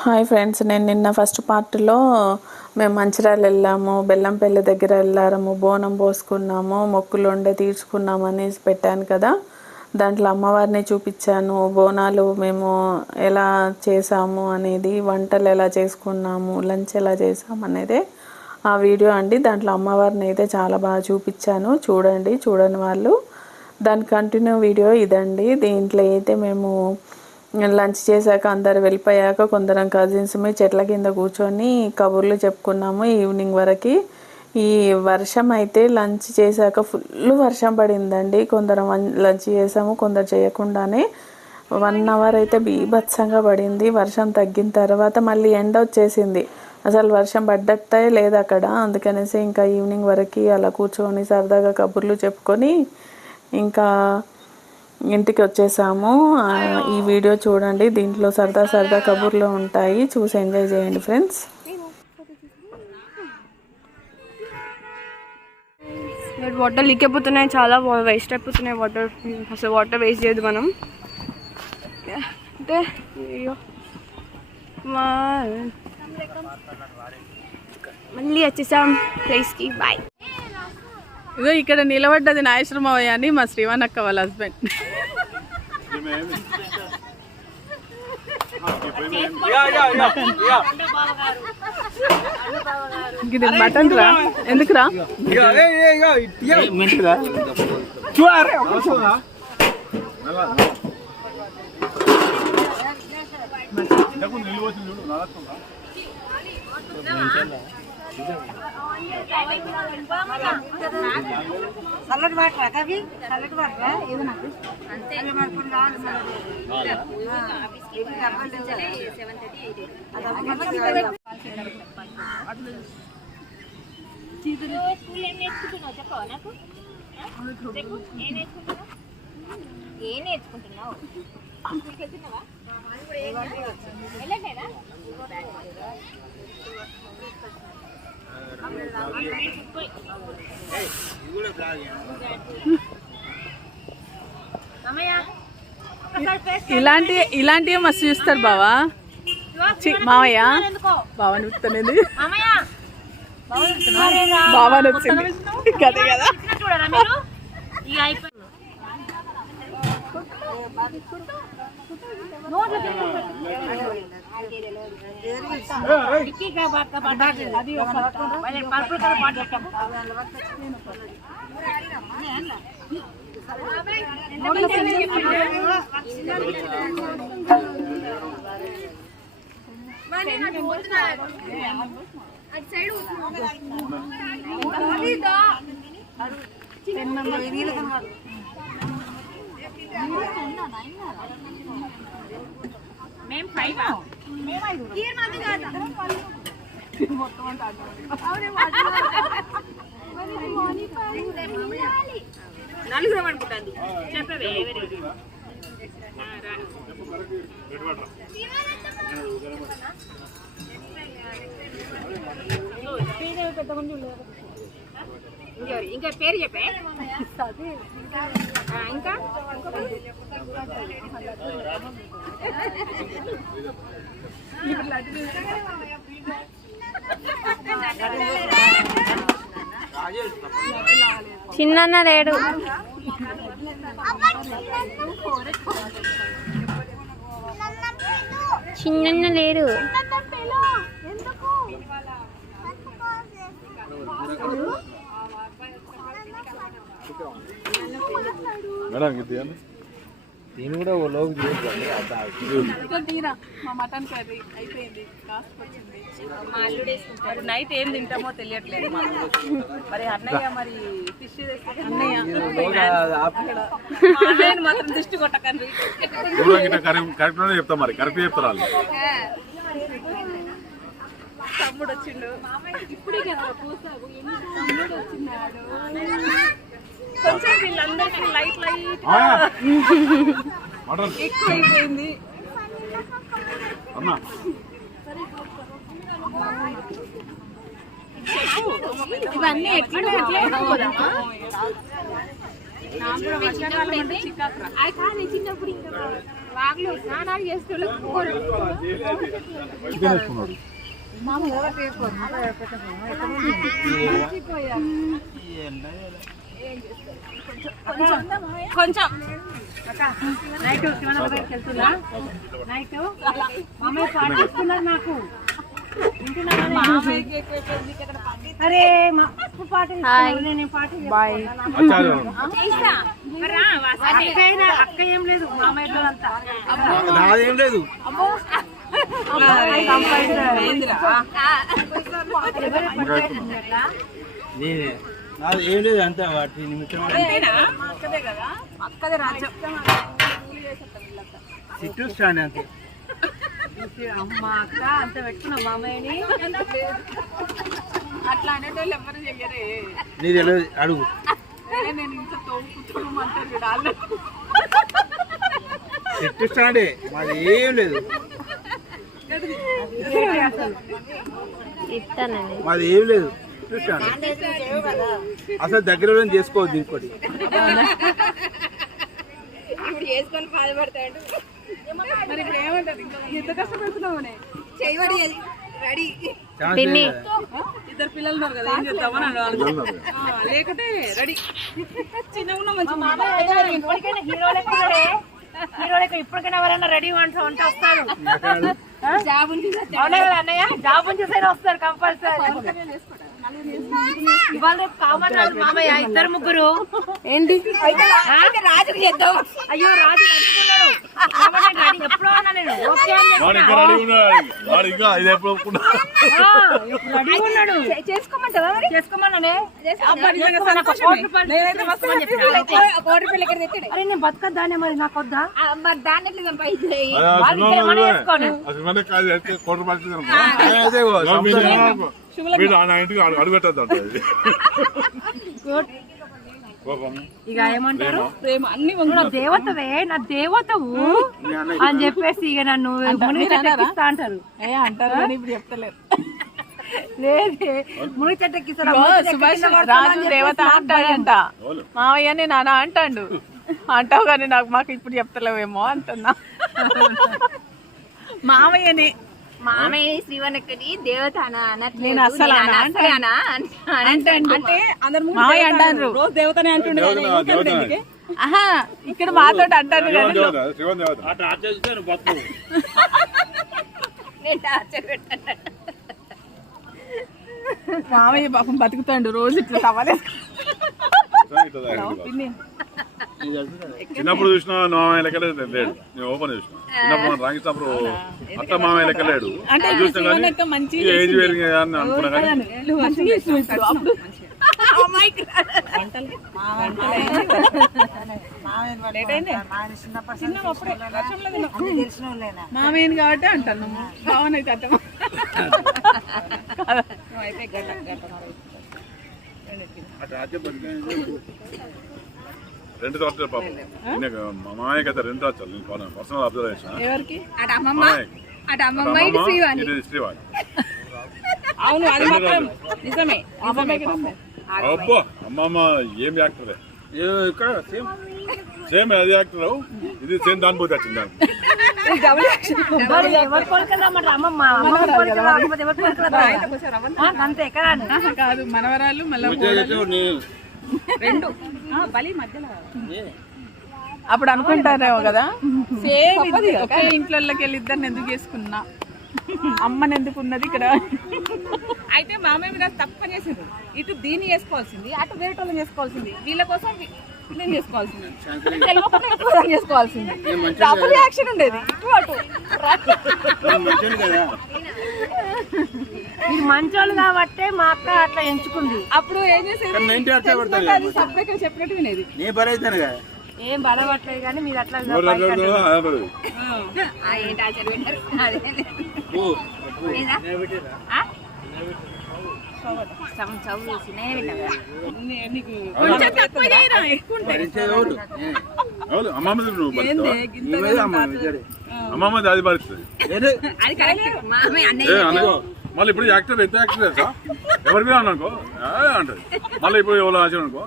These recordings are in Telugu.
హాయ్ ఫ్రెండ్స్, నేను నిన్న ఫస్ట్ పార్ట్లో మేము మంచిర్యాల వెళ్ళాము, బెల్లంపల్లి దగ్గర వెళ్ళాము, బోనం పోసుకున్నాము, మొక్కులు ఉండే తీర్చుకున్నాము అనేసి పెట్టాను కదా. దాంట్లో అమ్మవారిని చూపించాను, బోనాలు మేము ఎలా చేసాము అనేది, వంటలు ఎలా చేసుకున్నాము, లంచ్ ఎలా చేసాము అనేది ఆ వీడియో అండి. దాంట్లో అమ్మవారిని అయితే చాలా బాగా చూపించాను, చూడండి. చూడని వాళ్ళు దాని కంటిన్యూ వీడియో ఇదండి. దీంట్లో అయితే మేము లంచ్ చేశాక అందరు వెళ్ళిపోయాక కొందరం కజిన్స్ చెట్ల కింద కూర్చొని కబుర్లు చెప్పుకున్నాము ఈవినింగ్ వరకు. ఈ వర్షం అయితే లంచ్ చేశాక ఫుల్ వర్షం పడిందండి. కొందరం లంచ్ చేసాము, కొందరు చేయకుండానే 1 అవర్ అయితే బీభత్సంగా పడింది. వర్షం తగ్గిన తర్వాత మళ్ళీ ఎండ వచ్చేసింది, అసలు వర్షం పడ్డట్టే లేదు అక్కడ. అందుకనేసి ఇంకా ఈవినింగ్ వరకు అలా కూర్చొని సరదాగా కబుర్లు చెప్పుకొని ఇంకా ఇంటికి వచ్చేసాము. ఈ వీడియో చూడండి, దీంట్లో సరదా కబుర్లు ఉంటాయి, చూసి ఎంజాయ్ చేయండి ఫ్రెండ్స్. వాటర్ లీక్ అయిపోతున్నాయి, చాలా వేస్ట్ అయిపోతున్నాయి వాటర్. అసలు వాటర్ వేస్ట్ చేయదు మనం. అంటే మళ్ళీ వచ్చేసాం ప్లేస్కి. బాయ్. ఇదో ఇక్కడ నిలబడ్డది నాగేశ్వరరావు అని మా శ్రీవాణక్క వాళ్ళ హస్బెండ్. ఇది మటన్ రా, ఎందుకురా? సల్లడ్ వాటర్ కవి సల్లడ్ వాటర్ ఏదైనా అంతే మార్పులు రావాలి. ఏం నేర్చుకుంటున్నావు? ఇలాంటివి మస్తు చూస్తారు బావా. మావయ్య బావ నూపుతున్నది, బావ నచ్చింది కదే కదా. మేము 5 నలుగురు అనుకుంటుంది. చెప్పవే ఇంకా పేరు చెప్పే. ఇంకా చిన్న లేడు, చిన్న లేడు. నేను కూడా ఓ లోకి తీరా మా మటన్ కర్రీ అయిపోయింది, కాస్ట్ వచ్చింది. మా అల్లుడు వేసుకుంటారు. నైట్ ఏం తింటామో తెలియట్లేదు మరి. అన్నయ్య మరి ఫిష్ అన్నయ్య మాత్రం దృష్టి కొట్టకండి. కరెక్ట్ చెప్తా, మరి కరెక్ట్ చెప్తారు వాళ్ళు. తమ్ముడు వచ్చిండు ఇప్పుడే కదా పూసావు, తమ్ముడు వచ్చినాడు. కొంచెం వీళ్ళందరికీ లైట్ ఎక్కువ అయిపోయింది. ఇవన్నీ ఎట్లా అది కానీ చిన్నప్పుడు ఇంకా వాగులో స్నానాలు చేసేటోళ్ళకి చికెన్ వేసుకున్నాడు. కొంచెం నైట్ శివనగర్కి వెళ్తున్నా నైట్ మామయ్య పాటిస్తున్నారు నాకు అరే మా పాట నేను పాట బాయ్ అక్క ఏం లేదు మామయ్య అంతా నాదేం లేదు. నేనే నాది ఏం లేదు అంతా వాటి నిమిత్తం సిట్టు స్టాండ్ అంతే. అమ్మ అక్క అంత పెట్టుకున్నా మామయ్యని అట్లా అనేటోళ్ళు ఎవరు చెయ్యరే. నీ తెలియదు అడుగు. నేను ఇంట్లో తోముకుంటాను చూడాలి. సిట్టు స్టాండే మాది ఏం లేదు. మాది ఏం లేదు. సిట్టు స్టాండ్ అసలు దగ్గర చేసుకోవద్దు ఇంకోటి. ఇప్పుడు చేసుకొని బాధపడతాడు. మరి ఇప్పుడు ఏమంటారు? ఎంత కష్టపడుతున్నావు చేయబడి రెడీ. ఇద్దరు పిల్లలు ఉన్నారు కదా, ఏం చేద్దామని లేకపోతే రెడీ చిన్నగా ఉన్నా మంచి హీరో లెక్క ఇప్పటికైనా ఎవరైనా రెడీ వంట వస్తారు. జాబ్ అన్నయ్య జాబ్ చూసైనా వస్తారు కంపల్సరీ. ఇవాళ రేపు కామన్ మామయ్య ఇద్దరు ముగ్గురు ఏంటి రాజుకి చేద్దాం. అయ్యో రాజు అనుకున్నాడు ఎప్పుడో అన్నా నేను ఓకే రెడీ ఉన్నాడు. చేసుకోమంటావా? చేసుకోమన్నానే కోటి పిల్ల ఎక్కడ తెచ్చాడు? అరే నేను బతకద్దానే మరి నాకు వద్దా మరి దాన్ని ఎట్లా సంపాదించాయి? అడుగు పెట్టద్దు. ఇక ఏమంటారు నా దేవతవే నా దేవతవు అని చెప్పేసి ఇక నన్ను మునిగి చెట్టెక్కిస్తా అంటారు. అంటారు కానీ ఇప్పుడు చెప్తలేరు. లేదే మునిగి చెట్టెక్కిస్తాడు. రాజు దేవత అంటాడంట, మావయ్యని నాన్న అంటాడు. అంటావు కానీ మాకు ఇప్పుడు చెప్తలేవేమో అంటున్నా. మావయ్యని మామయ్య శ్రీవనక్కడి దేవత నేను అస్సలు అంటే మావయ్య అంటారు. రోజు దేవతనే అంటుండే. ఆహా ఇక్కడ మాతో అంటారు కానీ మావయ్య పాపం బతుకుతాడు రోజు ఇట్లా తవ్వలేదు. చిన్నప్పుడు చూసిన మామయ్య లెక్క లేడు. నేను ఓపెన్ చూసిన చిన్నప్పుడు రాంగినప్పుడు అత్త మామయ్య లెక్క లేడు. చూసిన కానీ ఏజ్ వేరింగ్ అని అనుకున్నా కానీ మామయ్యని కాబట్టి అంటాను. బావనైతే అట్ట రెండు సంవత్సరాలు పాపం మా మామయ్యకి అయితే 2 సంవత్సరాలు. నేను పర్సనల్ అబ్జర్వేషన్. ఎవరికి? అటు అమ్మమ్మ అటు అమ్మమ్మ ఇటు శ్రీవాణి. శ్రీవాణి. అవును అది మాత్రం నిజమే. అబ్బో అమ్మమ్మ ఏం యాక్టరే. ఇక్కడ సేమ్ అది యాక్టర్, ఇది సేమ్ దాని పోతే వచ్చింది. అంతే కాదు మనవరాలు మళ్ళీ రెండు బలి మధ్యలో అప్పుడు అనుకుంటారేమో కదా. సేమ్ ఒకే ఇంట్లోకి వెళ్ళి ఇద్దరిని ఎందుకు చేసుకున్నా, అమ్మని ఎందుకు ఉన్నది ఇక్కడ. అయితే మామయ్య మీద తప్ప చేసింది. ఇటు దీన్ని చేసుకోవాల్సింది, అటు వేరే వాళ్ళని చేసుకోవాల్సింది. వీళ్ళ కోసం నేను చేసుకోవాల్సింది, చేసుకోవాల్సింది. డబుల్ యాక్షన్ ఉండేది ఇటు అటు. మీరు మంచోళ్ళు కాబట్టే మా అక్క అట్లా ఎంచుకుంది. అప్పుడు ఏం చేసేది, సపరేట్గా చెప్పినట్టు వినేది. ఏం బలపట్లేదు కానీ మీరు అట్లా ఏంటి ఆచార్య పెట్టారు? చదువు చూసినే విన్నావా? అమ్మమ్మది అది పరిస్థితి. మళ్ళీ ఇప్పుడు యాక్టర్ ఎంత యాక్టర్ తెలుసా, ఎవరి మీద అనుకో అంటది. మళ్ళీ ఇప్పుడు ఎవరు ఆచారం అనుకో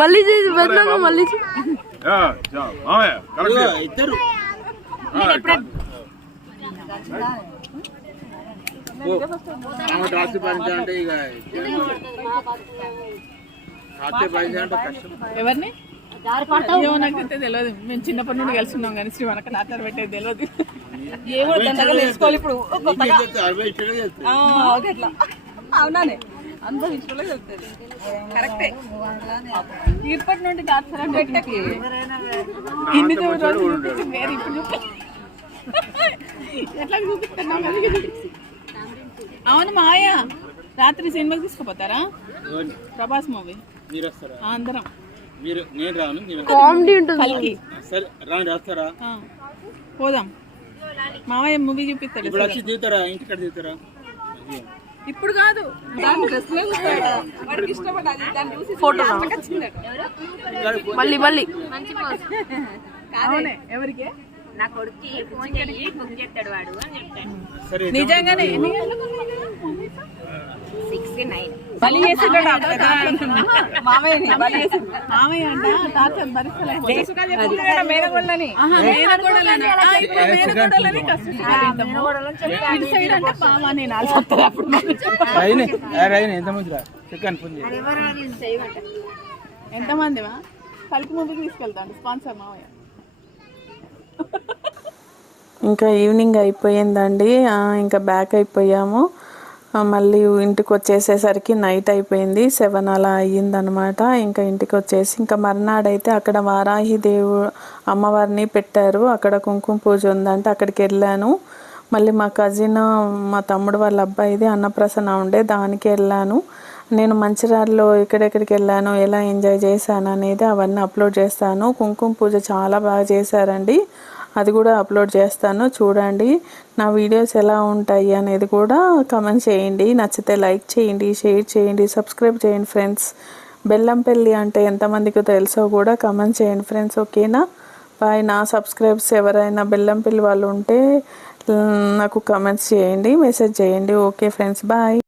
మళ్ళీ చేసి పెద్దగా మళ్ళీ మామయ్య కరెక్ట్ ఇద్దరు రాసి పంచాలంటే ఇక రాత్రి పంచాలంటే కష్టం. ఎవరిని ఏమో నాకైతే తెలియదు. మేము చిన్నప్పటి నుండి కలిసి ఉన్నాం కానీ శ్రీ మనకు నాటారు పెట్టేది తెలియదు. ఏమో తెలుసుకోవాలి ఇప్పుడు. అవునానే అందరూ ఇష్టంలో వెళ్తుంది. కరెక్టే. ఇప్పటి నుండి దాచారని పెట్టకి ఇన్ని రోజులు చూపించింది వేరే ఇప్పుడు చూపి ఎట్లా చూపిస్తున్నాం. అవును మాయ రాత్రి సినిమాకి తీసుకుపోతారా? ప్రభాస్ మూవీ మీరు వస్తారా? అందరం. మీరు నేను రాను. కామెడీ ఉంటుంది. కలికి సరే రాండి వస్తారా? పోదాం. మామయ్య మూవీ చూపిస్తాడు. ఇప్పుడు వచ్చి దిగుతారా? ఇంటికాడ దిగుతారా? ఇప్పుడు కాదు ఫోటో మళ్ళీ మళ్ళీ ఎవరికి నా కొడుకు ఫోన్ చేసి బుక్ చేస్తాడు వాడు అని చెప్తాడు. సరే నిజంగానే 6 to 9 బలి చేసిండు మామయ్య అంట టార్చర్ భరిస్తలేదు. మేనగోళ్ళని ఎంతమందివా కలిపి ముందుకు తీసుకెళ్తాను స్పాన్సర్ మామయ్య. ఇంకా ఈవినింగ్ అయిపోయిందండి. ఇంకా బ్యాక్ అయిపోయాము. మళ్ళీ ఇంటికి వచ్చేసేసరికి నైట్ అయిపోయింది. 7 అలా అయ్యిందనమాట. ఇంకా ఇంటికి వచ్చేసి ఇంకా మర్నాడైతే అక్కడ వారాహి అమ్మవారిని పెట్టారు. అక్కడ కుంకుమ పూజ ఉందంటే అక్కడికి వెళ్ళాను. మళ్ళీ మా కజిన్ మా తమ్ముడు వాళ్ళ అబ్బాయిది అన్నప్రసన్న ఉండే దానికి వెళ్ళాను. నేను మంచిర్యాలలో ఎక్కడెక్కడికి వెళ్ళాను, ఎలా ఎంజాయ్ చేశాను అనేది అవన్నీ అప్లోడ్ చేస్తాను. కుంకుమ పూజ చాలా బాగా చేశారండి. అది కూడా అప్లోడ్ చేస్తాను, చూడండి. నా వీడియోస్ ఎలా ఉంటాయి అనేది కూడా కామెంట్ చేయండి. నచ్చితే లైక్ చేయండి, షేర్ చేయండి, సబ్స్క్రైబ్ చేయండి ఫ్రెండ్స్. బెల్లంపల్లి అంటే ఎంతమందికి తెలుసో కూడా కామెంట్ చేయండి ఫ్రెండ్స్. ఓకేనా? బాయ్. నా సబ్స్క్రైబ్స్ ఎవరైనా బెల్లంపల్లి వాళ్ళు ఉంటే నాకు కామెంట్స్ చేయండి, మెసేజ్ చేయండి. Okay friends, bye.